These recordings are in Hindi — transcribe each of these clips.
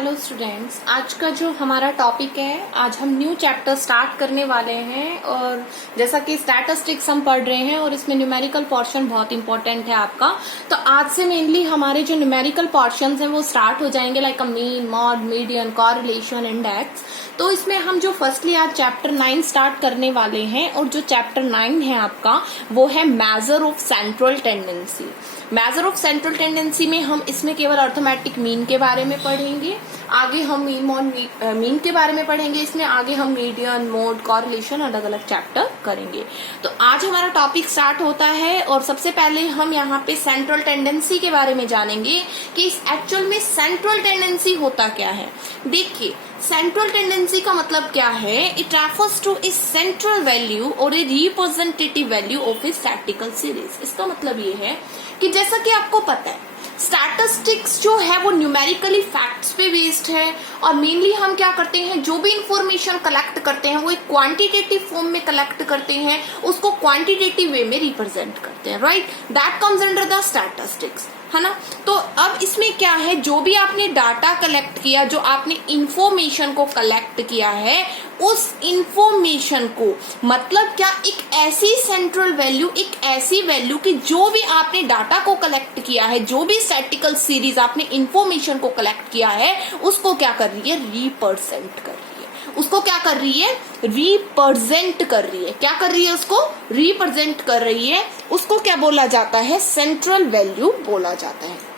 हेलो स्टूडेंट्स, आज का जो हमारा टॉपिक है, आज हम न्यू चैप्टर स्टार्ट करने वाले हैं। और जैसा कि स्टैटिस्टिक्स हम पढ़ रहे हैं और इसमें न्यूमेरिकल पोर्शन बहुत इंपॉर्टेंट है आपका। तो आज से मेनली हमारे जो न्यूमेरिकल पोर्शंस हैं वो स्टार्ट हो जाएंगे, like mean, mod, median, correlation, index. तो इसमें हम जो फर्स्टली आज चैप्टर 9 स्टार्ट करने वाले हैं, और जो चैप्टर 9 है आपका वो है measure of central tendency. Major of central tendency में हम इसमें केवल अर्थमेटिक मीन के बारे में पढ़ेंगे, आगे हम मीन के बारे में पढ़ेंगे, इसमें आगे हम मीडियन, मोड, कॉरिलेशन अलग अलग चैप्टर करेंगे। तो आज हमारा टॉपिक स्टार्ट होता है और सबसे पहले हम यहाँ पे सेंट्रल टेंडेंसी के बारे में जानेंगे कि इस एक्चुअल में सेंट्रल टेंडेंसी होता क्या है। देखिए, सेंट्रल टेंडेंसी का मतलब क्या है? It refers to a central value और a representative value of a statistical series. इसका मतलब ये है कि जैसा कि आपको पता है स्टैटिस्टिक्स जो है वो न्यूमेरिकली फैक्ट्स पे बेस्ड है, और मेनली हम क्या करते हैं, जो भी इंफॉर्मेशन कलेक्ट करते हैं वो एक क्वांटिटेटिव फॉर्म में कलेक्ट करते हैं, उसको क्वांटिटेटिव वे में रिप्रेजेंट करते हैं, right. That comes under the statistics, है ना। तो अब इसमें क्या है, जो भी आपने डाटा कलेक्ट किया, जो आपने इंफॉर्मेशन को कलेक्ट किया है, उस इंफॉर्मेशन को मतलब क्या, एक ऐसी सेंट्रल वैल्यू, एक ऐसी वैल्यू कि जो भी आपने डाटा को कलेक्ट किया है, जो भी स्टैटिस्टिकल सीरीज आपने इंफॉर्मेशन को कलेक्ट किया है, उसको क्या कर रही है, रिप्रेजेंट कर रही है। उसको क्या कर रही है, रिप्रेजेंट कर रही है। क्या कर रही है, उसको रिप्रेजेंट कर रही है। उसको क्या बोला जाता है, सेंट्रल वैल्यू बोला जाता है।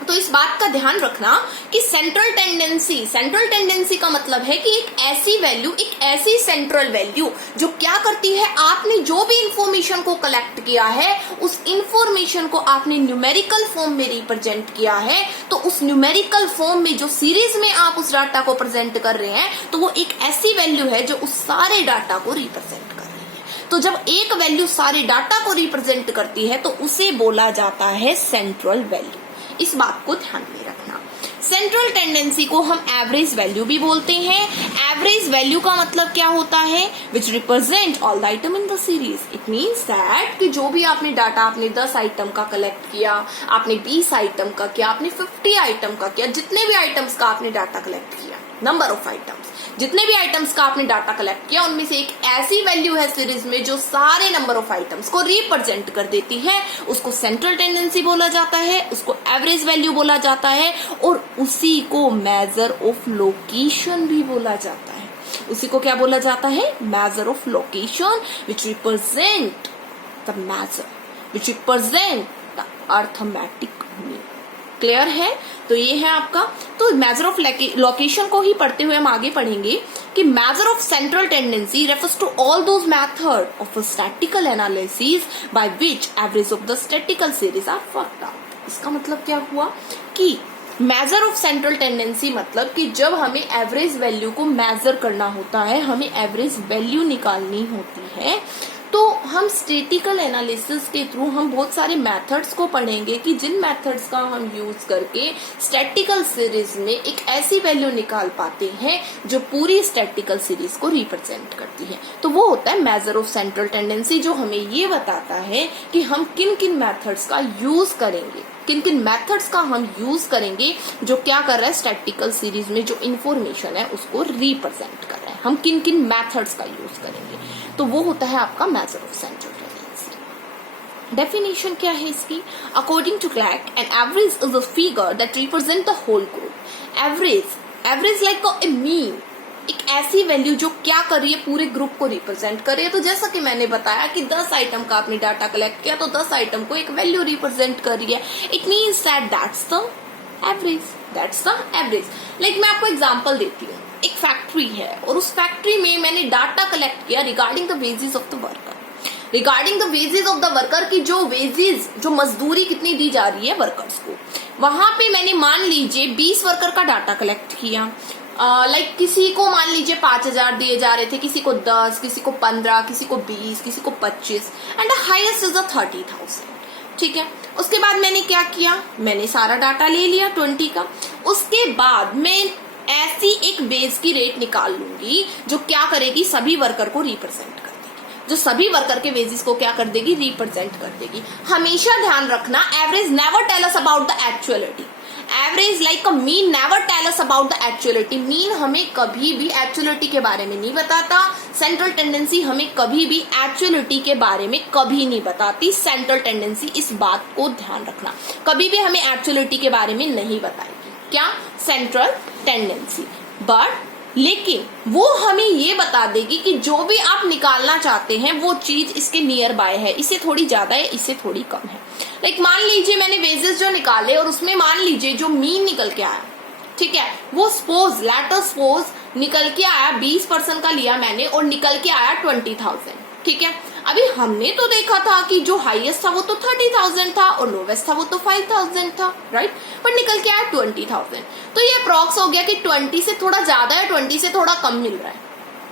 तो इस बात का ध्यान रखना कि सेंट्रल टेंडेंसी का मतलब है कि एक ऐसी वैल्यू, एक ऐसी सेंट्रल वैल्यू जो क्या करती है, आपने जो भी इंफॉर्मेशन को कलेक्ट किया है, उस इंफॉर्मेशन को आपने न्यूमेरिकल फॉर्म में रिप्रेजेंट किया है। तो उस न्यूमेरिकल फॉर्म में जो सीरीज में आप उस डाटा को प्रेजेंट कर रहे हैं, तो वो एक ऐसी वैल्यू है जो उस सारे डाटा को रिप्रेजेंट कर रही है। तो जब एक वैल्यू सारे डाटा को रिप्रेजेंट करती है तो उसे बोला जाता है सेंट्रल वैल्यू। इस बात को ध्यान में रखना। सेंट्रल टेंडेंसी को हम एवरेज वैल्यू भी बोलते हैं। एवरेज वैल्यू का मतलब क्या होता है, which represent all the item in the series. It means that कि जो भी आपने डाटा, आपने 10 आइटम का कलेक्ट किया, आपने 20 आइटम का किया, आपने 50 आइटम का किया, जितने भी आइटम्स का आपने डाटा कलेक्ट किया, नंबर ऑफ आइटम्स, जितने भी आइटम्स का आपने डाटा कलेक्ट किया, उनमें से एक ऐसी वैल्यू है सीरीज में जो सारे नंबर ऑफ आइटम्स को रिप्रेजेंट कर देती है, उसको सेंट्रल टेंडेंसी बोला जाता है, उसको एवरेज वैल्यू बोला जाता है, और उसी को मेजर ऑफ लोकेशन भी बोला जाता है। उसी को क्या बोला जाता है, measure of location, which represent the measure, which represent the arithmetic mean. Clear है? तो ये है आपका। तो मेजर ऑफ लोकेशन को ही पढ़ते हुए हम आगे पढ़ेंगे कि measure of central tendency refers to all those method of statistical analysis by which average of the statistical series are worked out. इसका मतलब क्या हुआ कि मेजर ऑफ सेंट्रल टेंडेंसी मतलब कि जब हमें एवरेज वैल्यू को मेजर करना होता है, हमें एवरेज वैल्यू निकालनी होती है, तो हम स्टैटिस्टिकल एनालिसिस के थ्रू हम बहुत सारे मेथड्स को पढ़ेंगे कि जिन मेथड्स का हम यूज करके स्टैटिस्टिकल सीरीज में एक ऐसी वैल्यू निकाल पाते हैं जो पूरी स्टैटिस्टिकल सीरीज को रिप्रेजेंट करती है। तो वो होता है मेजर ऑफ सेंट्रल टेंडेंसी, जो हमें ये बताता है कि हम किन किन मेथड्स का यूज करेंगे, किन किन मेथड्स का हम यूज करेंगे जो क्या कर रहा है, स्टैटिस्टिकल सीरीज में जो इंफॉर्मेशन है उसको रिप्रेजेंट कर रहा है। हम किन किन मेथड्स का यूज करेंगे, तो वो होता है आपका measure of central tendency. Definition क्या है इसकी? According to Clark, an average is a figure that represent the whole group. Average like a mean, एक ऐसी वैल्यू जो क्या कर रही है, पूरे ग्रुप को रिप्रेजेंट कर रही है। तो जैसा कि मैंने बताया कि 10 आइटम का आपने डाटा कलेक्ट किया, तो 10 आइटम को एक वैल्यू रिप्रेजेंट कर रही है। It means that that's the average. Like मैं आपको एग्जांपल देती हूँ। एक फैक्ट्री है और उस फैक्ट्री में मैंने डाटा कलेक्ट किया regarding the wages of the worker, की जो वेजेस, जो मजदूरी कितनी दी जा रही है वर्कर्स को। वहां पे मैंने मान लीजिए 20 वर्कर का डाटा कलेक्ट किया। लाइक किसी को मान लीजिए 5,000 दिए जा रहे थे, किसी को 10, किसी को 15, किसी को 20, किसी को 25, एंड द हाईएस्ट इज 30,000। ठीक है। उसके बाद मैंने क्या किया, मैंने सारा डाटा ले लिया 20 का। उसके बाद मैं ऐसी एक बेस की रेट निकाल लूंगी जो क्या करेगी, सभी वर्कर को रिप्रेजेंट कर देगी, जो सभी वर्कर के वेजेस को क्या कर देगी, रिप्रेजेंट कर देगी। हमेशा ध्यान रखना, average never tell us about the actuality. Average like a mean never tell us about the actuality. Mean हमें कभी भी एक्चुअलिटी के बारे में नहीं बताता। सेंट्रल टेंडेंसी हमें कभी भी एक्चुअलिटी के बारे में कभी नहीं बताती। सेंट्रल टेंडेंसी, इस बात को ध्यान रखना, कभी भी हमें एक्चुअलिटी के बारे में नहीं बताएगी। क्या? Central tendency. बट लेकिन वो हमें ये बता देगी कि जो भी आप निकालना चाहते हैं वो चीज इसके नियर बाय है, इससे थोड़ी ज्यादा है, इससे थोड़ी कम है। लाइक मान लीजिए मैंने वेजेस जो निकाले और उसमें मान लीजिए जो मीन निकल के आया, ठीक है, वो सपोज निकल के आया 20% का लिया मैंने और निकल के आया 20,000, ठीक है। अभी हमने तो देखा था कि जो हाईएस्ट था वो तो 30,000 था और लोवेस्ट था वो तो 5,000 था, राइट। बट निकल के आया 20,000, तो ये अप्रॉक्स हो गया कि 20 से थोड़ा ज्यादा है, 20 से थोड़ा कम मिल रहा है,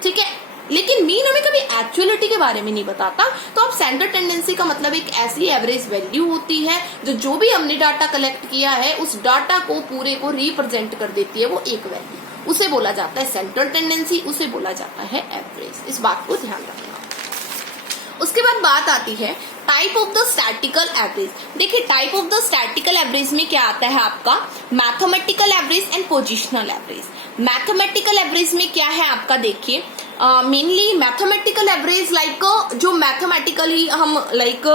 ठीक है। लेकिन मीन हमें कभी एक्चुअलिटी के बारे में नहीं बताता। तो अब सेंट्रल टेंडेंसी का मतलब एक ऐसी एवरेज वैल्यू होती है जो भी हमने डाटा कलेक्ट किया है उस डाटा को पूरे को रिप्रेजेंट कर देती है, वो एक वैल्यू, उसे बोला जाता है सेंट्रल टेंडेंसी, उसे बोला जाता है एवरेज। इस बात को ध्यान रखना। उसके बाद बात आती है type of the statical average. देखिए type of the statical average में क्या आता है आपका, mathematical average and positional average. Mathematical average में क्या है आपका, देखिए मेनली मैथमेटिकल एवरेज लाइक जो मैथमेटिकली हम लाइक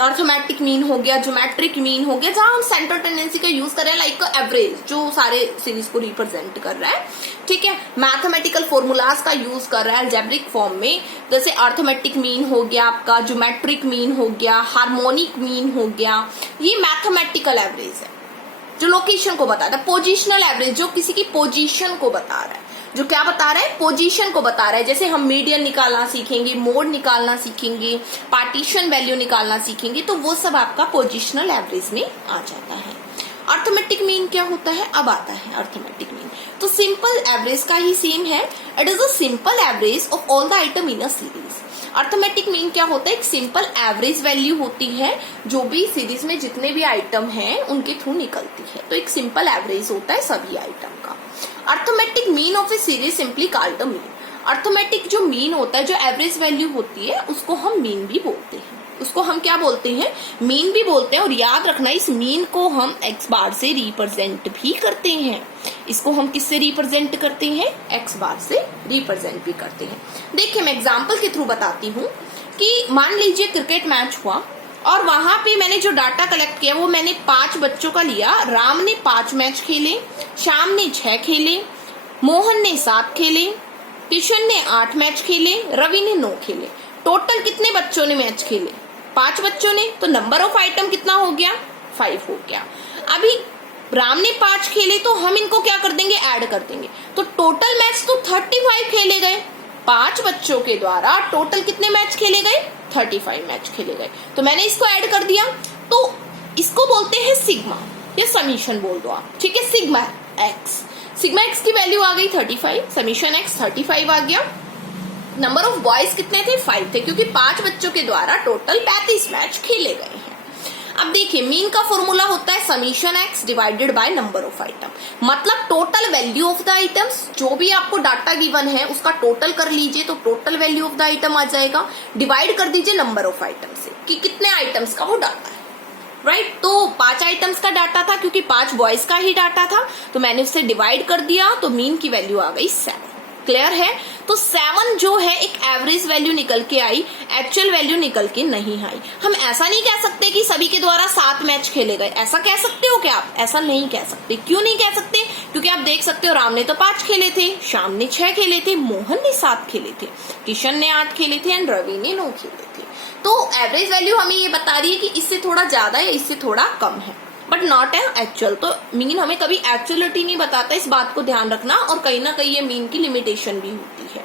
अर्थमेटिक मीन हो गया, ज्योमेट्रिक मीन हो गया, जहां हम सेंट्रल टेंडेंसी का यूज कर रहे हैं लाइक एवरेज जो सारे सीरीज को रिप्रेजेंट कर रहा है, ठीक है। मैथमेटिकल फॉर्मूलाज का यूज कर रहा है अल्जेब्रिक फॉर्म में, जैसे अर्थमेटिक मीन हो गया आपका, ज्योमेट्रिक मीन हो गया, हार्मोनिक मीन हो गया, ये मैथमेटिकल एवरेज है जो लोकेशन को बताता है। पोजिशनल एवरेज जो किसी की पोजीशन को बता रहा है, जो क्या बता रहा है, पोजीशन को बता रहा है। जैसे हम मीडियन निकालना सीखेंगे, मोड निकालना सीखेंगे, पार्टीशन वैल्यू निकालना सीखेंगे, तो वो सब आपका पोजिशनल एवरेज में आ जाता है। अर्थमेटिक मीन क्या होता है, अब आता है अर्थमेटिक मीन। तो सिंपल एवरेज का ही सेम है, it is a simple average of all the item in a series. Arithmetic mean क्या होता है, एक सिंपल एवरेज वैल्यू होती है जो भी सीरीज में जितने भी आइटम हैं उनके थ्रू निकलती है, तो एक सिंपल एवरेज होता है सभी आइटम का। Arithmetic mean of A series simply called the mean. Arithmetic जो मीन होता है, जो एवरेज वैल्यू होती है, उसको हम मीन भी बोलते हैं, उसको हम क्या बोलते हैं, मीन भी बोलते हैं। और याद रखना इस मीन को हम एक्स बार से रिप्रेजेंट भी करते हैं। इसको हम किससे रिप्रेजेंट करते हैं, एक्स बार से रिप्रेजेंट भी करते हैं। देखिए मैं एग्जांपल के थ्रू बताती हूँ कि मान लीजिए क्रिकेट मैच हुआ और वहां पे मैंने जो डाटा कलेक्ट किया वो मैंने 5 बच्चों का लिया। राम ने 5 मैच खेले, श्याम ने 6 खेले, मोहन ने 7 खेले, किशन ने 8 मैच खेले, रवि ने 9 खेले। टोटल कितने बच्चों ने मैच खेले, 5 बच्चों ने, तो नंबर ऑफ आइटम कितना हो गया, 5 हो गया। अभी राम ने 5 खेले तो हम इनको क्या कर देंगे, ऐड कर देंगे, तो टोटल मैच तो 35 खेले गए। 5 बच्चों के द्वारा टोटल कितने मैच खेले गए, 35 मैच खेले गए। तो मैंने इसको ऐड कर दिया, तो इसको बोलते हैं सिग्मा या समीशन बोल दो आप, ठीक है। सिग्मा एक्स की वैल्यू आ गई 35, समीशन एक्स 35 आ गया। नंबर ऑफ बॉयज कितने थे, 5 थे, क्योंकि 5 बच्चों के द्वारा टोटल 35 मैच खेले गए हैं। अब देखिए मीन का फॉर्मूला होता है summation X divided by number of item, मतलब total value of the items, जो भी आपको डाटा गिवन है उसका टोटल कर लीजिए तो total value of the item आ जाएगा, डिवाइड कर दीजिए नंबर ऑफ आइटम से कि कितने आइटम्स का वो डाटा है, राइट। तो 5 आइटम्स का डाटा था, क्योंकि 5 बॉयज का ही डाटा था, तो मैंने उससे डिवाइड कर दिया, तो मीन की वैल्यू आ गई 7। क्लियर है। तो 7 जो है एक एवरेज वैल्यू निकल के आई, एक्चुअल वैल्यू निकल के नहीं आई। हम ऐसा नहीं कह सकते कि सभी के द्वारा 7 मैच खेले गए, ऐसा कह सकते हो क्या आप, ऐसा नहीं कह सकते। क्यों नहीं कह सकते, क्योंकि आप देख सकते हो राम ने तो 5 खेले थे, श्याम ने 6 खेले थे, मोहन ने 7 खेले थे, किशन ने 8 खेले थे एंड रवि ने 9 खेले थे। तो एवरेज वैल्यू हमें ये बता रही है कि इससे थोड़ा ज्यादा या इससे थोड़ा कम है, बट नॉट एन एक्चुअल। तो मीन हमें कभी एक्चुअलिटी नहीं बताता, इस बात को ध्यान रखना, और कहीं ना कहीं ये मीन की लिमिटेशन भी होती है।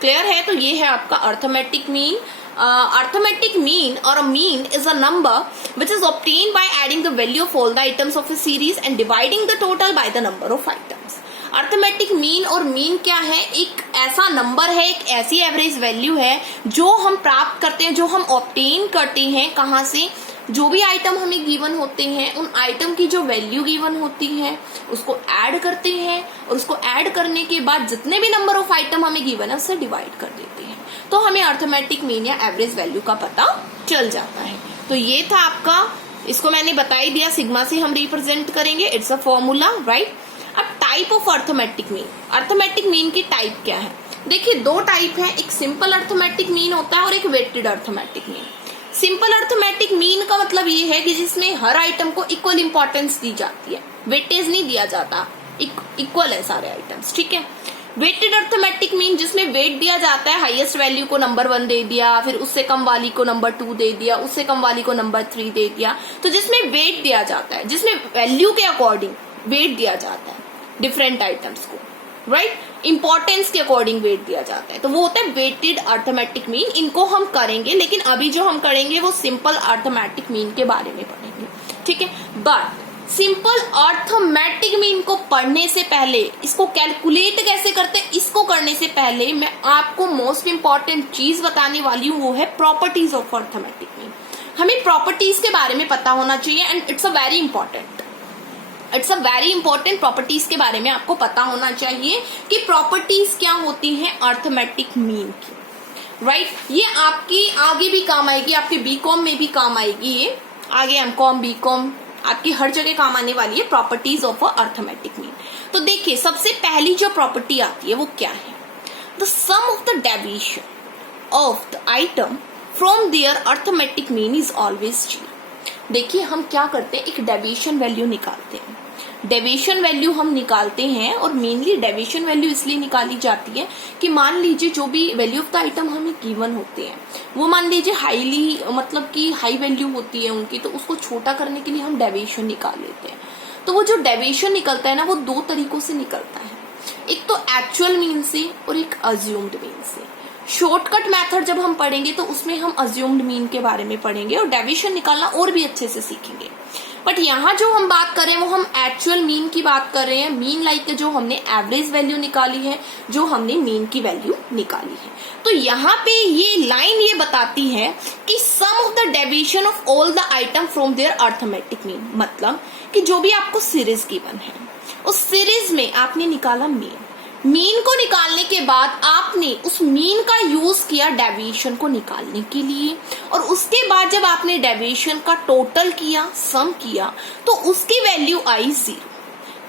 क्लियर है। तो ये है आपका अर्थमेटिक मीन। अर्थमेटिक मीन और a mean is a number which is obtained by adding the value of all the items of a series and dividing the total by the number of items. Arithmetic mean और मीन क्या है, एक ऐसा नंबर है, एक ऐसी एवरेज वैल्यू है जो हम प्राप्त करते हैं, जो हम ऑब्टेन करते हैं, कहाँ से, जो भी आइटम हमें गिवन होते हैं उन आइटम की जो वैल्यू गिवन होती है उसको ऐड करते हैं, और उसको ऐड करने के बाद जितने भी नंबर ऑफ आइटम हमें गिवन है उससे डिवाइड कर देते हैं, तो हमें अर्थमेटिक मीन या एवरेज वैल्यू का पता चल जाता है। तो ये था आपका इसको मैंने बता ही दिया, सिग्मा से हम रिप्रेजेंट करेंगे, इट्स अ फॉर्मूला, राइट। अब type of arithmetic mean, arithmetic mean की टाइप क्या है? देखिए दो टाइप है, एक सिंपल अर्थमेटिक मीन होता है और एक weighted arithmetic mean. Simple arithmetic mean का मतलब ये है कि जिसमें हर आइटम को इक्वल इंपॉर्टेंस दी जाती है, वेटेज नहीं दिया जाता, इक्वल है सारे आइटम्स, ठीक है। वेटेड अर्थमेटिक मीन जिसमें वेट दिया जाता है, हाईएस्ट वैल्यू को नंबर 1 दे दिया, फिर उससे कम वाली को नंबर 2 दे दिया, उससे कम वाली को नंबर 3 दे दिया, तो जिसमें वेट दिया जाता है, जिसमें वैल्यू के अकॉर्डिंग वेट दिया जाता है डिफरेंट आइटम्स को, राइट, इंपॉर्टेंस के अकॉर्डिंग वेट दिया जाता है, तो वो होता है वेटेड अर्थमेटिक मीन। इनको हम करेंगे, लेकिन अभी जो हम करेंगे वो सिंपल अर्थमेटिक मीन के बारे में पढ़ेंगे, ठीक है। बट सिंपल अर्थमेटिक मीन को पढ़ने से पहले, इसको कैलकुलेट कैसे करते हैं इसको करने से पहले मैं आपको मोस्ट इंपॉर्टेंट चीज बताने वाली हूँ, वो है प्रॉपर्टीज ऑफ अर्थमेटिक मीन। हमें प्रॉपर्टीज के बारे में पता होना चाहिए and it's a very important properties के बारे में आपको पता होना चाहिए कि प्रॉपर्टीज क्या होती हैं अर्थमेटिक मीन की, राइट। ये आपकी आगे भी काम आएगी, आपके बीकॉम में भी काम आएगी, ये आगे एमकॉम बीकॉम आपकी हर जगह काम आने वाली है, प्रॉपर्टीज ऑफ अर्थमेटिक मीन। तो देखिए सबसे पहली जो प्रॉपर्टी आती है वो क्या है? The sum of the deviation of the item from their arithmetic mean is always 0। देखिए हम क्या करते हैं, एक डेविएशन वैल्यू निकालते हैं। डेविएशन वैल्यू हम निकालते हैं और मेनली डेविएशन वैल्यू इसलिए निकाली जाती है कि मान लीजिए जो भी वैल्यू ऑफ द आइटम हमें गिवन होते हैं वो मान लीजिए हाईली मतलब कि हाई वैल्यू होती है उनकी, तो उसको छोटा करने के लिए हम डेविएशन निकाल लेते हैं। तो वो जो डेविएशन निकलता है ना वो दो तरीकों से निकलता है, एक तो एक्चुअल मीन से और एक अज्यूम्ड मीन से। शॉर्टकट मेथड जब हम पढ़ेंगे तो उसमें हम अज्यूम्ड मीन के बारे में पढ़ेंगे और डेविएशन निकालना और भी अच्छे से सीखेंगे। बट यहाँ जो हम बात कर रहे हैं वो हम एक्चुअल मीन की बात कर रहे हैं, मीन लाइक जो हमने एवरेज वैल्यू निकाली है, जो हमने मीन की वैल्यू निकाली है। तो यहाँ पे ये लाइन ये बताती है कि sum of the deviation of all the item from their arithmetic mean, मतलब कि जो भी आपको सीरीज गिवन है उस सीरीज में आपने निकाला मीन को निकालने के बाद आपने उस मीन का यूज किया डेविएशन को निकालने के लिए, और उसके बाद जब आपने डेविएशन का टोटल किया, सम किया, तो उसकी वैल्यू आई 0।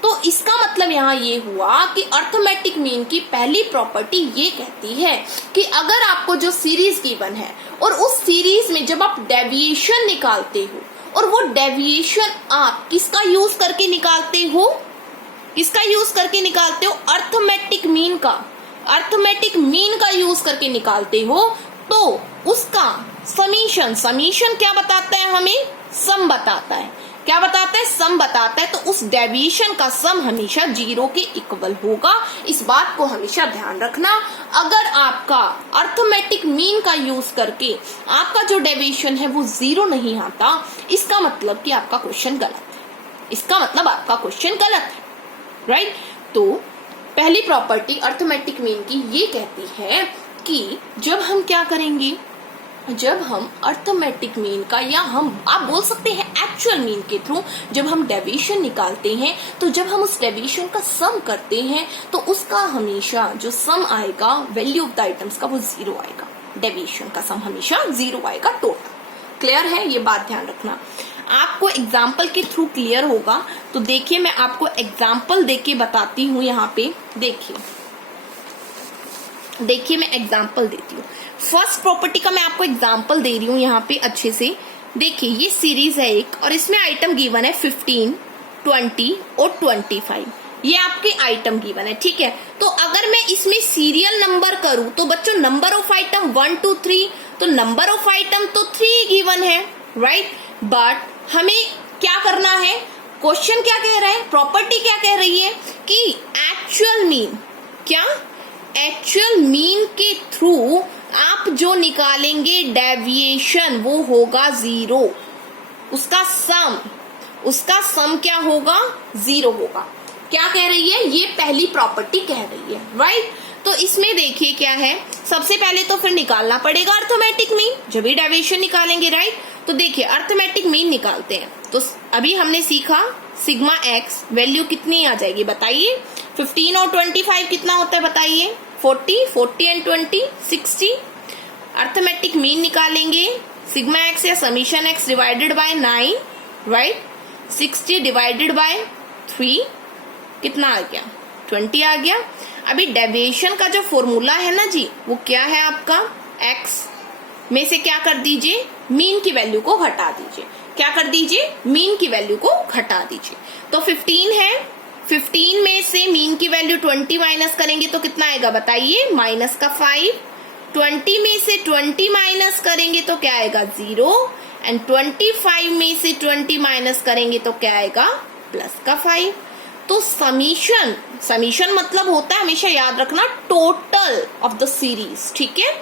तो इसका मतलब यहाँ ये हुआ कि अर्थमेटिक मीन की पहली प्रॉपर्टी ये कहती है कि अगर आपको जो सीरीज गिवन है और उस सीरीज में जब आप डेविएशन निकालते हो और वो डेविएशन आप किसका यूज करके निकालते हो, किसका यूज करके निकालते हो, अर्थमेटिक मीन का यूज करके निकालते हो, तो उसका समीशन क्या बताता है हमें, सम बताता है। क्या बताता है, सम बताता है। तो उस डेविएशन का सम हमेशा 0 के इक्वल होगा। इस बात को हमेशा ध्यान रखना। अगर आपका अर्थमेटिक मीन का यूज करके आपका जो डेविएशन है वो 0 नहीं आता, इसका मतलब कि आपका क्वेश्चन गलत है, राइट। तो पहली प्रॉपर्टी अर्थमेटिक मीन की ये कहती है कि जब हम क्या करेंगे, जब हम अर्थमेटिक मीन का या हम आप बोल सकते हैं एक्चुअल मीन के थ्रू जब हम डेविएशन निकालते हैं, तो जब हम उस डेविएशन का सम करते हैं तो उसका हमेशा जो सम आएगा वैल्यू ऑफ द आइटम्स का वो 0 आएगा। डेविएशन का सम हमेशा 0 आएगा टोटल। क्लियर है, ये बात ध्यान रखना। आपको एग्जाम्पल के थ्रू क्लियर होगा। तो देखिए मैं आपको एग्जाम्पल देके बताती हूँ। यहाँ पे देखिए मैं एग्जाम्पल देती हूँ। फर्स्ट प्रॉपर्टी का मैं आपको एग्जाम्पल दे रही हूँ यहाँ पे अच्छे से। देखिए ये सीरीज है एक और इसमें आइटम गिवन है 15, 20 और 25। ये आपके आइटम गिवन है, ठीक है। तो अगर मैं इसमें सीरियल नंबर करूं तो बच्चों नंबर ऑफ आइटम 1, 2, 3, तो नंबर ऑफ आइटम तो 3 गिवन है, राइट। बट हमें क्या करना है, क्वेश्चन क्या कह रहा है, प्रॉपर्टी क्या कह रही है कि एक्चुअल मीन के थ्रू आप जो निकालेंगे डेविएशन वो होगा 0। उसका सम क्या होगा, 0 होगा। क्या कह रही है, ये पहली प्रॉपर्टी कह रही है, राइट। तो इसमें देखिए क्या है, सबसे पहले तो फिर निकालना पड़ेगा अर्थमेटिक मीन, जब भी डेविएशन निकालेंगे, राइट। तो देखिए अर्थमेटिक मीन निकालते हैं। तो अभी हमने सीखा सिग्मा एक्स वैल्यू कितनी आ जाएगी बताइए। 15 और 25 कितना होता है बताइए, 40 एंड 20 60। अर्थमेटिक मीन निकालेंगे, सिग्मा एक्स या summation X divided bye 9 right. 60 divided by 3 कितना आ गया, 20 आ गया। अभी डेविएशन का जो फॉर्मूला है ना जी, वो क्या है आपका, x में से क्या कर दीजिए, मीन की वैल्यू को घटा दीजिए। क्या कर दीजिए, मीन की वैल्यू को घटा दीजिए। तो 15 है, 15 में से मीन की वैल्यू 20 माइनस करेंगे तो कितना आएगा बताइए, माइनस का 5। 20 में से 20 माइनस करेंगे तो क्या आएगा, 0। एंड 25 में से 20 माइनस करेंगे तो क्या आएगा, प्लस का 5। तो समीशन, समीशन मतलब होता है, हमेशा याद रखना, टोटल ऑफ द सीरीज, ठीक है।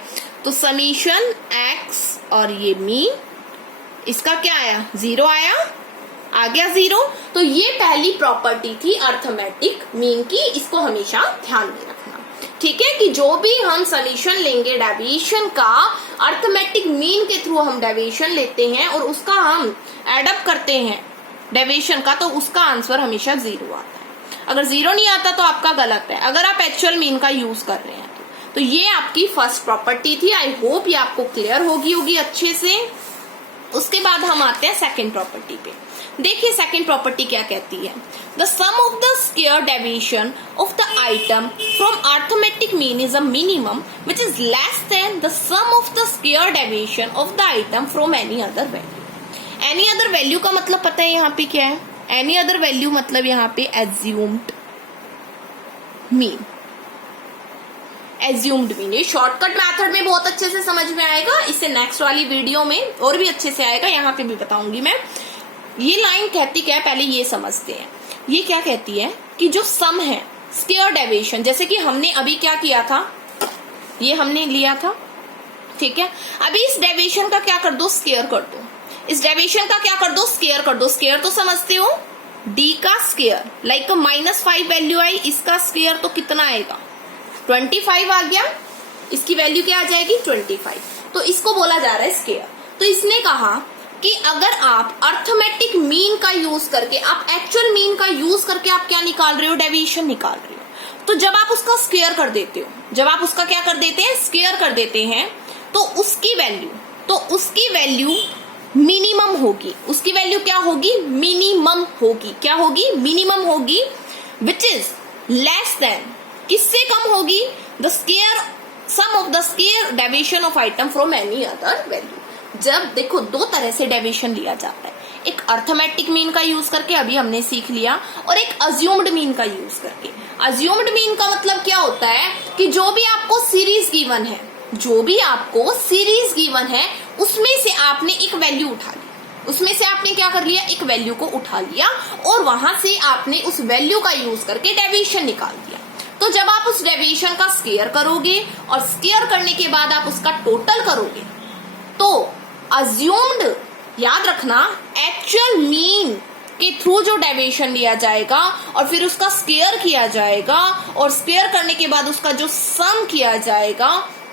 तो समीशन x और ये मीन, इसका क्या आया, 0 आया, आ गया 0। तो ये पहली प्रॉपर्टी थी अर्थमेटिक मीन की, इसको हमेशा ध्यान में रखना, ठीक है, कि जो भी हम समीशन लेंगे डेविएशन का, अर्थमेटिक मीन के थ्रू हम डेविएशन लेते हैं और उसका हम एडअप करते हैं डेविएशन का, तो उसका आंसर हमेशा 0 आता है। अगर 0 नहीं आता तो आपका गलत है, अगर आप एक्चुअल मीन का यूज कर रहे हैं तो ये आपकी फर्स्ट प्रॉपर्टी थी। आई होप ये आपको क्लियर होगी अच्छे से। उसके बाद हम आते हैं सेकंड प्रॉपर्टी पे। देखिए सेकंड प्रॉपर्टी क्या कहती है, the sum of the square deviation of the item from arithmetic mean is a minimum which is less than the sum of the square deviation of the item from any other value. Any other value का मतलब पता है यहाँ पे क्या है, एनी अदर वैल्यू मतलब यहाँ पे एज्यूम्ड मीन, एज्यूम्ड मीन। ये शॉर्टकट मेथड में बहुत अच्छे से समझ में आएगा, इससे नेक्स्ट वाली वीडियो में और भी अच्छे से आएगा, यहाँ पे भी बताऊंगी मैं। ये लाइन कहती क्या है, पहले ये समझते हैं। ये क्या कहती है कि जो सम है स्क्वायर डेविएशन, जैसे कि हमने अभी क्या किया था, ये हमने लिया था, ठीक है। अभी इस डेविएशन का क्या कर दो, स्क्वायर कर दो। इस डेविएशन का क्या कर दो, स्क्वायर कर दो। स्क्वायर तो समझते हो, d का स्क्वायर, लाइक -5 वैल्यू आई, इसका स्क्वायर तो कितना आएगा, 25 आ गया, इसकी वैल्यू क्या आ जाएगी, 25। तो इसको बोला जा रहा है स्क्वायर। तो इसने कहा कि अगर आप अर्थमेटिक मीन का यूज करके, आप एक्चुअल मीन का यूज करके आप क्या निकाल रहे हो, डेविएशन निकाल रहे हो, तो जब आप उसका स्क्वायर कर देते हो, जब आप उसका क्या कर देते हैं, स्क्वायर कर देते हैं, तो उसकी वैल्यू मिनिमम होगी। उसकी वैल्यू क्या होगी, मिनिमम होगी। क्या होगी, मिनिमम होगी, विच इज लेस देन, किससे कम होगी, the square sum of the square deviation of item from any other value. जब देखो दो तरह से डेविएशन लिया जाता है, एक अर्थमेटिक मीन का यूज करके, अभी हमने सीख लिया, और एक अज्यूम्ड मीन का यूज करके। अज्यूम्ड मीन का मतलब क्या होता है कि जो भी आपको सीरीज गिवन है, जो भी आपको सीरीज गिवन है, उसमें से आपने एक वैल्यू उठा ली, उसमें से आपने क्या कर लिया, एक वैल्यू को उठा लिया और वहां से आपने उस वैल्यू का यूज करके डेविएशन निकाल दिया। तो जब आप उस डेविएशन का स्क्वायर करोगे और स्क्वायर करने के बाद आप उसका टोटल करोगे, तो अज्यूम्ड, याद रखना, एक्चुअल मीन के थ्रू जो डेविएशन लिया जाएगा और फिर उसका स्क्वायर किया जाएगा और स्क्वायर करने के बाद उसका जो सम किया जाएगा,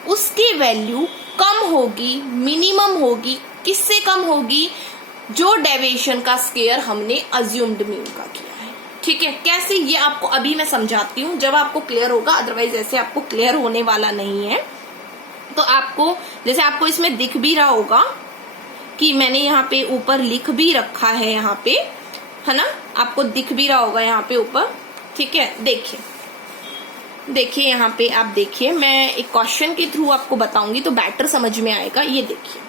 उसकी वैल्यू कम होगी, मिनिमम होगी। किससे कम होगी, जो डेविएशन का स्क्वायर हमने अज्यूम्ड मीन का किया है, ठीक है। कैसे, ये आपको अभी मैं समझाती हूँ, जब आपको क्लियर होगा, अदरवाइज ऐसे आपको क्लियर होने वाला नहीं है। तो आपको, जैसे आपको इसमें दिख भी रहा होगा कि मैंने यहाँ पे ऊपर लिख भी रखा है, यहाँ पे है ना, आपको दिख भी रहा होगा यहाँ पे ऊपर, ठीक है। देखिए यहाँ पे आप देखिए, मैं एक क्वेश्चन के थ्रू आपको बताऊंगी तो बेटर समझ में आएगा। ये देखिए,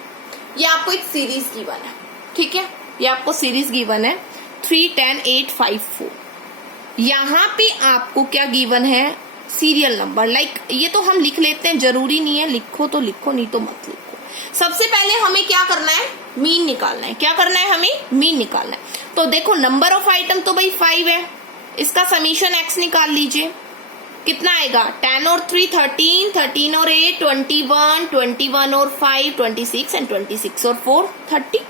ये आपको एक सीरीज गिवन है, ठीक है, ये आपको सीरीज गिवन है 3, 10, 8, 5, 4। यहाँ पे आपको क्या गिवन है, सीरियल नंबर। लाइक ये तो हम लिख लेते हैं, जरूरी नहीं है, लिखो तो लिखो, नहीं तो मत लिखो। सबसे पहले हमें क्या करना है, मीन निकालना है। क्या करना है, हमें मीन निकालना है। तो देखो नंबर ऑफ आइटम तो भाई 5 है, इसका समीशन x निकाल लीजिए, कितना आएगा, 10 और 3 13, 13 और 8 21, 21 और 5 26 एंड 26 और 4 30।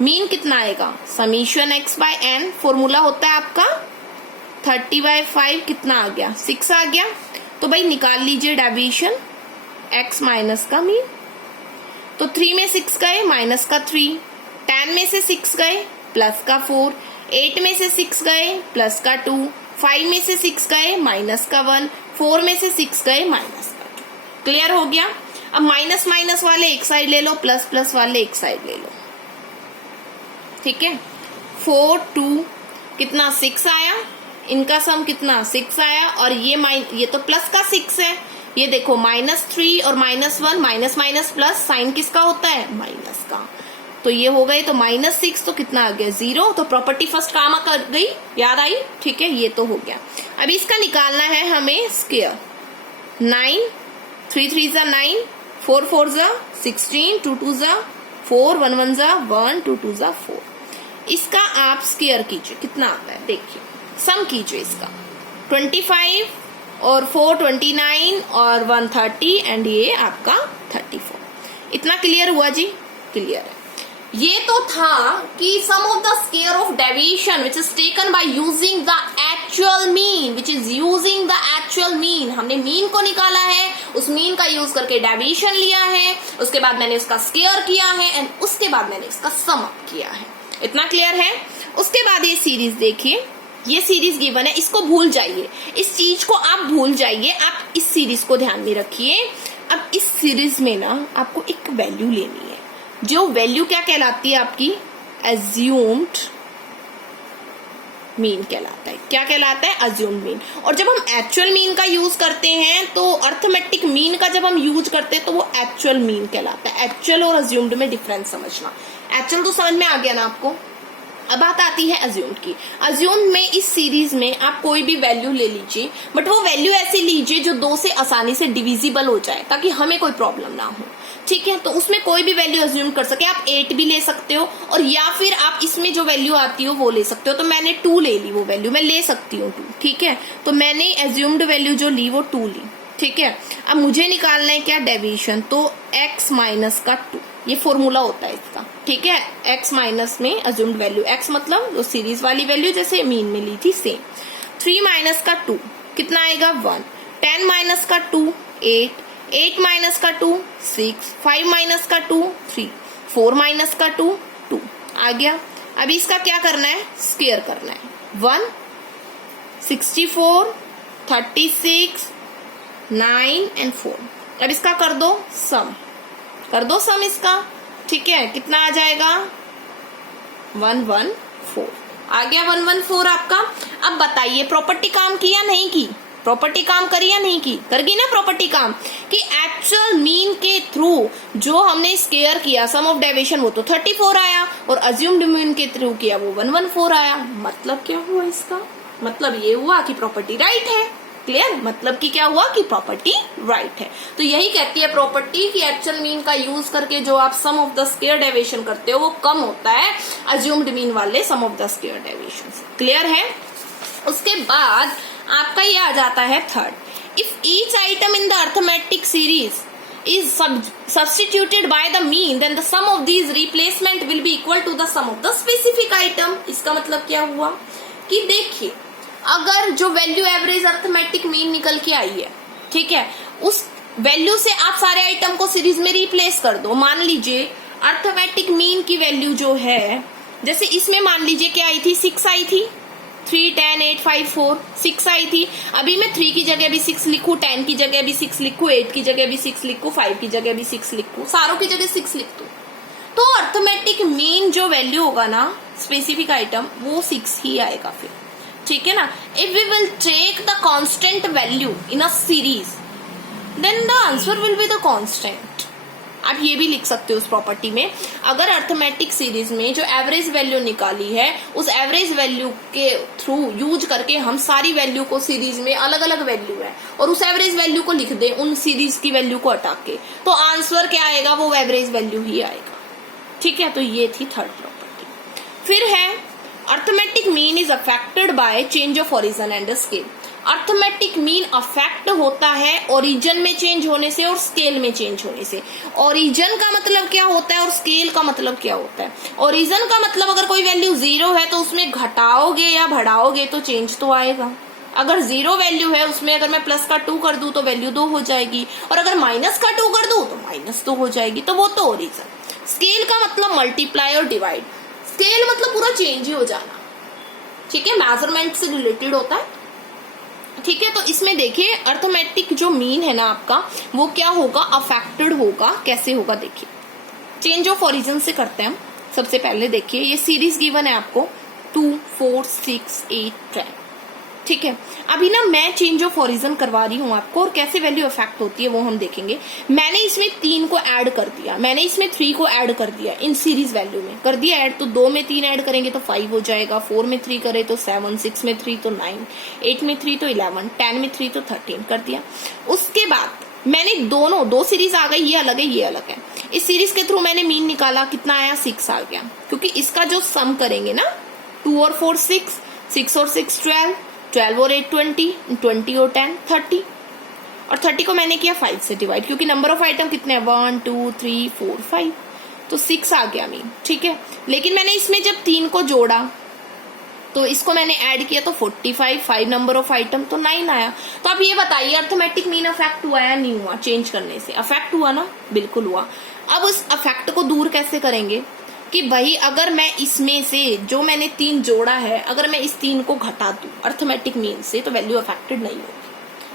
मीन कितना आएगा, summation x by n, formula होता है आपका 30/5, कितना आ गया, 6 आ गया। तो भाई निकाल लीजिए डेविएशन x माइनस का मीन। तो 3 में 6 गए, माइनस का 3, 10 में से 6 गए, प्लस का 4, 8 में से 6 गए, प्लस का 2, 5 में से 6 गए, माइनस का 1, 4 में से 6 गए, माइनस का 2। क्लियर हो गया। अब माइनस वाले एक साइड ले लो, प्लस वाले एक साइड ले लो, ठीक है। 4 2 कितना 6 आया, इनका सम कितना 6 आया, और ये तो प्लस का 6 है, ये देखो -3 और -1 माइनस माइनस प्लस, साइन किसका होता है माइनस का, तो ये हो गए तो -6 तो कितना आ गया 0, तो प्रॉपर्टी फर्स्ट काम कर गई, याद आई, ठीक है, ये तो हो गया। अब इसका निकालना है हमें स्क्वायर, 9 3 3 जा 9, 4 4 जा 16, 2 2 जा 4, 1 1 जा 1, 2 2 जा 4, इसका आप स्क्वायर कीजिए, कितना आता है देखिए, सम कीजिए इसका, 25 और 4 29 और 1 30 एंड ये आपका 34। इतना क्लियर हुआ जी? क्लियर है। ये तो था कि sum of the square of deviation which is taken by using the actual mean, which is using the actual mean, हमने मीन को निकाला है, उस मीन का यूज करके डेविएशन लिया है, उसके बाद मैंने उसका स्क्वायर किया है एंड उसके बाद मैंने इसका सम अप किया है। इतना क्लियर है? उसके बाद ये सीरीज देखिए, ये सीरीज गिवन है, इसको भूल जाइए, इस चीज को आप भूल जाइए, आप इस सीरीज को ध्यान में रखिए। अब इस सीरीज में ना आपको एक वैल्यू लेनी है, जो वैल्यू क्या कहलाती है आपकी, एज्यूम्ड मीन कहलाता है। क्या कहलाता है? Assumed mean. और जब हम एक्चुअल मीन का यूज करते हैं तो अर्थमेटिक मीन का जब हम यूज करते हैं तो वो एक्चुअल मीन कहलाता है। एक्चुअल और अज्यूम्ड में डिफरेंस समझना। एक्चुअल तो समझ में आ गया ना आपको। अब बात आती है अज्यूम्ड की। अज्यूम्ड में इस सीरीज में आप कोई भी वैल्यू ले लीजिए, बट वो वैल्यू ऐसी लीजिए जो 2 से आसानी से डिविजिबल हो जाए, ताकि हमें कोई प्रॉब्लम ना हो। ठीक है, तो उसमें कोई भी वैल्यू अज्यूम कर सके। आप 8 भी ले सकते हो, और या फिर आप इसमें जो वैल्यू आती हो वो ले सकते हो। तो मैंने 2 ले ली, वो वैल्यू मैं ले सकती हूँ 2। ठीक है, तो मैंने अज्यूम्ड वैल्यू जो ली वो 2 ली। ठीक है, अब मुझे निकालना है क्या, डेविएशन। तो x माइनस का 2, ये फॉर्मूला होता है इसका। ठीक है, x माइनस में अज्यूम्ड वैल्यू, x मतलब जो सीरीज वाली वैल्यू जैसे मीन में ली थी सेम। 3 माइनस का 2 कितना आएगा 1, 10 माइनस का 2 8, 8 माइनस का 2 6, 5 माइनस का 2 3, 4 माइनस का 2 2 आ गया। अब इसका क्या करना है, स्क्वायर करना है। 1 64 36 9 एंड 4। अब इसका कर दो सम, कर दो सम इसका। ठीक है, कितना आ जाएगा 114 आ गया। 114 आपका। अब बताइए प्रॉपर्टी काम की या नहीं की, प्रॉपर्टी काम करी या नहीं की, कर गई ना प्रॉपर्टी काम, कि एक्चुअल मीन के थ्रू जो हमने स्क्वायर किया सम ऑफ डेविएशन वो तो 34 आया, और अज्यूम्ड मीन के थ्रू किया वो 114 आया। मतलब क्या हुआ इसका, मतलब ये हुआ कि प्रॉपर्टी राइट है। क्लियर? मतलब कि क्या हुआ कि प्रॉपर्टी राइट है। तो यही कहती है प्रॉपर्टी कि एक्चुअल मीन का यूज करके जो आप सम ऑफ द स्क्वायर डेविएशन करते हो वो कम होता है अज्यूम्ड मीन वाले सम ऑफ द स्क्वायर डेविएशन से। क्लियर है? उसके बाद आपका ये आ जाता है third. If each item in the arithmetic series is substituted by the mean, then the sum of these replacement will be equal to the sum of the specific item। इसका मतलब क्या हुआ कि देखिए, अगर जो वैल्यू एवरेज अर्थमेटिक मीन निकल के आई है, ठीक है, उस वैल्यू से आप सारे आइटम को सीरीज में रिप्लेस कर दो। मान लीजिए अर्थमेटिक मीन की वैल्यू जो है, जैसे इसमें मान लीजिए क्या आई थी, 6 आई थी, 3 10 8 5 4 6 आई थी। अभी मैं 3 की जगह भी 6 लिखूं, 10 की जगह भी 6 लिखूं, 8 की जगह भी 6 लिखूं, 5 की जगह भी 6 लिखूं, सारों की जगह 6 लिख दूं, तो अर्थमेटिक मीन जो वैल्यू होगा ना स्पेसिफिक आइटम, वो 6 ही आएगा फिर। ठीक है ना। If we will take the constant value in a series, then the answer will be the constant. आप ये भी लिख सकते हो उस प्रॉपर्टी में, अगर अर्थमेटिक सीरीज में जो एवरेज वैल्यू निकाली है उस एवरेज वैल्यू के थ्रू यूज करके हम सारी वैल्यू को सीरीज में अलग अलग वैल्यू है और उस एवरेज वैल्यू को लिख दे उन सीरीज की वैल्यू को हटा के, तो आंसर क्या आएगा, वो एवरेज वैल्यू ही आएगा। ठीक है, तो ये थी थर्ड प्रॉपर्टी। फिर है arithmetic mean is affected by change of origin and scale. Arithmetic mean affect होता है ओरिजिन में चेंज होने से और स्केल में चेंज होने से। ओरिजिन का मतलब क्या होता है और स्केल का मतलब क्या होता है। ओरिजिन का मतलब अगर कोई वैल्यू 0 है तो उसमें घटाओगे या बढ़ाओगे तो चेंज तो आएगा। अगर 0 वैल्यू है उसमें अगर मैं प्लस का 2 कर दूं तो वैल्यू 2 हो जाएगी, और अगर माइनस का 2 कर दूं तो माइनस 2 हो जाएगी, तो वो तो ओरिजिन। स्केल का मतलब मल्टीप्लाई और डिवाइड। स्केल मतलब पूरा चेंज ही हो जाना। ठीक है, मेजरमेंट से रिलेटेड होता है। ठीक है, तो इसमें देखिए अर्थमेटिक जो मीन है ना आपका, वो क्या होगा, अफेक्टेड होगा। कैसे होगा देखिए, चेंज ऑफ ओरिजिन से करते हैं हम। सबसे पहले देखिए ये सीरीज गिवन है आपको 2, 4, 6, 8, 10। ठीक है, अभी ना मैं चेंज ऑफ ओरिजिन करवा रही हूँ आपको, और कैसे वैल्यू अफेक्ट होती है वो हम देखेंगे। मैंने इसमें 3 को ऐड कर दिया, मैंने इसमें 3 को ऐड कर दिया, इन सीरीज वैल्यू में कर दिया ऐड। तो 2 में 3 ऐड करेंगे तो 5 हो जाएगा, 4 में 3 करे तो 7, 6 में 3 तो 9, 8 में 3 तो 11, 10 में 3 तो 13 कर दिया। उसके बाद मैंने दो सीरीज आ गई, ये अलग है ये अलग है। इस सीरीज के थ्रू मैंने मीन निकाला, कितना आया 6 आ गया, क्योंकि इसका जो सम करेंगे ना 2 और 4 6, 6 और 6 12, 12 और 8 20, 20 और 10 30, और 30 को मैंने किया 5 से डिवाइड, क्योंकि नंबर ऑफ आइटम कितने हैं 1 2 3 4 5, तो 6 आ गया मीन। ठीक है, लेकिन मैंने इसमें जब 3 को जोड़ा तो इसको मैंने ऐड किया तो 45, 5 नंबर ऑफ आइटम तो 9 आया। तो आप ये बताइए अर्थमेटिक मीन अफेक्ट हुआ या नहीं हुआ? चेंज करने से अफेक्ट हुआ ना, बिल्कुल हुआ। अब उस अफेक्ट को दूर कैसे करेंगे कि भाई अगर मैं इसमें से जो मैंने 3 जोड़ा है, अगर मैं इस 3 को घटा दूं अर्थमेटिक मीन से, तो वैल्यू अफेक्टेड नहीं होगी।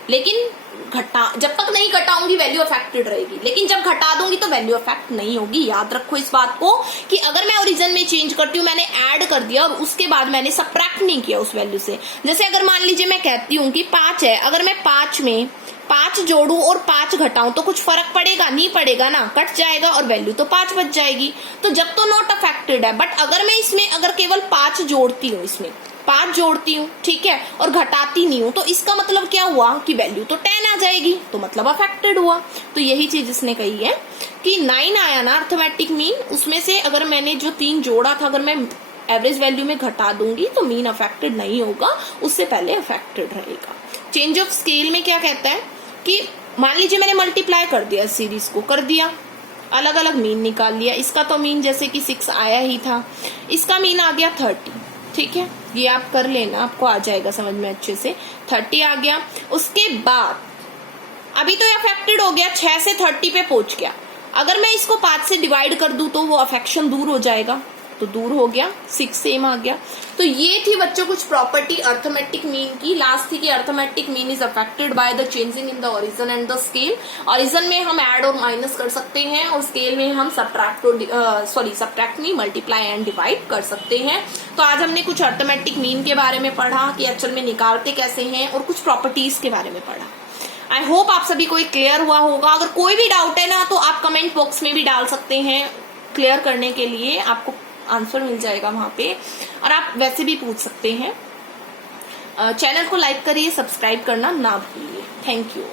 लेकिन जब तक नहीं घटाऊंगी वैल्यू अफेक्टेड रहेगी, लेकिन जब घटा दूंगी तो वैल्यू अफेक्ट नहीं होगी। याद रखो इस बात को कि अगर मैं ओरिजिन में चेंज करती हूँ, मैंने ऐड कर दिया और उसके बाद मैंने सबट्रैक्ट नहीं किया उस वैल्यू से। जैसे अगर मान लीजिए मैं कहती हूँ कि 5 है, अगर मैं 5 में 5 जोड़ू और 5 घटाऊं तो कुछ फर्क पड़ेगा? नहीं पड़ेगा ना, कट जाएगा और वैल्यू तो 5 बच जाएगी। तो जब तो नॉट अफेक्टेड है। बट अगर मैं इसमें अगर केवल 5 जोड़ती हूँ, इसमें 5 जोड़ती हूँ, ठीक है, और घटाती नहीं हूँ, तो इसका मतलब क्या हुआ कि वैल्यू तो 10 आ जाएगी, तो मतलब अफेक्टेड हुआ। तो यही चीज इसने कही है कि 9 आया ना अर्थमेटिक मीन, उसमें से अगर मैंने जो 3 जोड़ा था अगर मैं एवरेज वैल्यू में घटा दूंगी तो मीन अफेक्टेड नहीं होगा, उससे पहले अफेक्टेड रहेगा। चेंज ऑफ स्केल में क्या कहता है कि मान लीजिए मैंने मल्टीप्लाई कर दिया सीरीज को, कर दिया, अलग अलग मीन निकाल लिया। इसका तो मीन जैसे कि 6 आया ही था, इसका मीन आ गया 30। ठीक है, ये आप कर लेना, आपको आ जाएगा समझ में अच्छे से। 30 आ गया। उसके बाद अभी तो ये अफेक्टेड हो गया, 6 से 30 पे पहुंच गया। अगर मैं इसको 5 से डिवाइड कर दूं तो वो अफेक्शन दूर हो जाएगा, तो दूर हो गया, 6 सेम आ गया। तो ये थी बच्चों कुछ प्रॉपर्टी अर्थमेटिक मीन की। लास्ट थी कि arithmetic mean is affected by the changing in the origin and the scale. Origin में हम ऐड और माइनस कर सकते हैं, और स्केल में हम सब्ट्रैक्ट नहीं, मल्टीप्लाई एंड डिवाइड कर सकते हैं। तो आज हमने कुछ अर्थमेटिक मीन के बारे में पढ़ा कि एक्चुअल में निकालते कैसे हैं, और कुछ प्रॉपर्टीज के बारे में पढ़ा। आई होप आप सभी को क्लियर हुआ होगा। अगर कोई भी डाउट है ना तो आप कमेंट बॉक्स में भी डाल सकते हैं, क्लियर करने के लिए आपको आंसर मिल जाएगा वहां पे, और आप वैसे भी पूछ सकते हैं। चैनल को लाइक करिए, सब्सक्राइब करना ना भूलिए। Thank you.